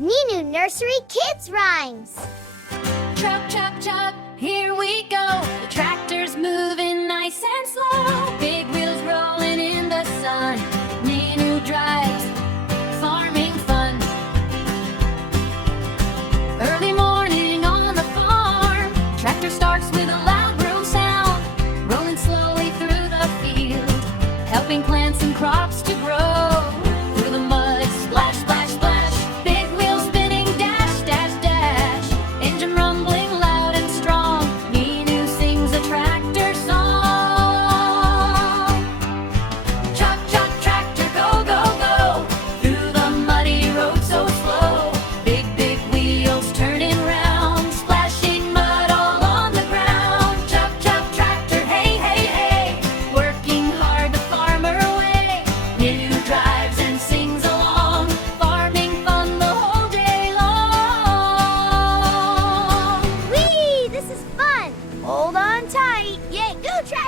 Ninu Nursery Kids Rhymes. Chug, chug, chug, here we go. The tractor's moving nice and slow. Big wheels rolling in the sun. Ninu drives, farming fun. Early morning on the farm. Tractor starts with a loud vroom sound. Rolling slowly through the field, helping plants and crops to grow. Through the mud, splash, splash, splash. Big wheels spinning, dash, dash, dash. Engine rumbling loud and strong. Ninu sings a tractor song. Chug, chug, tractor, go, go, go. Through the muddy road so slow. Big, big wheels turning round, splashing mud all on the ground. Chug, chug, tractor, hey, hey, hey. Working hard the farmer way. Ninu drives and sings along, farming fun the whole day long. Whee! This is fun. Hold on tight. Yay, go tractor!